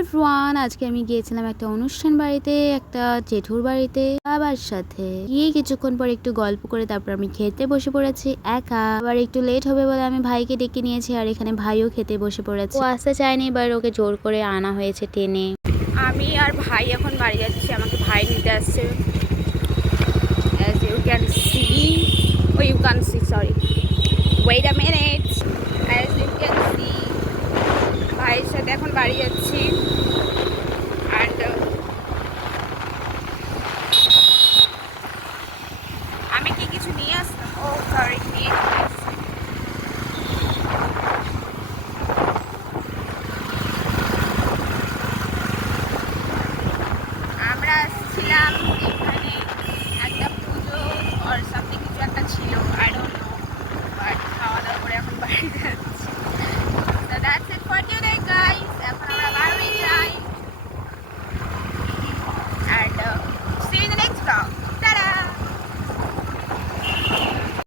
Everyone, আজকে আমি গিয়েছিলাম একটা অনুষ্ঠান বাড়িতে, একটা জেঠুর বাড়িতে বাবার সাথে। গিয়ে কিছুক্ষণ পর একটু গল্প করে তারপর আমি খেতে বসে পড়েছি একা। আবার একটু লেট হবে বলে আমি ভাইকে ডেকে নিয়েছি, আর এখানে ভাইও খেতে বসে পড়েছে। ও আসতে চায়নি, এবার ওকে জোর করে আনা হয়েছে টেনে। আমি আর ভাই এখন বাড়ি যাচ্ছি, আমাকে ভাই নিতে আসছে। As you can see, oh you can't see, sorry. Wait a minute. As you can see, ভাইয়ের সাথে এখন বাড়ি যাচ্ছি।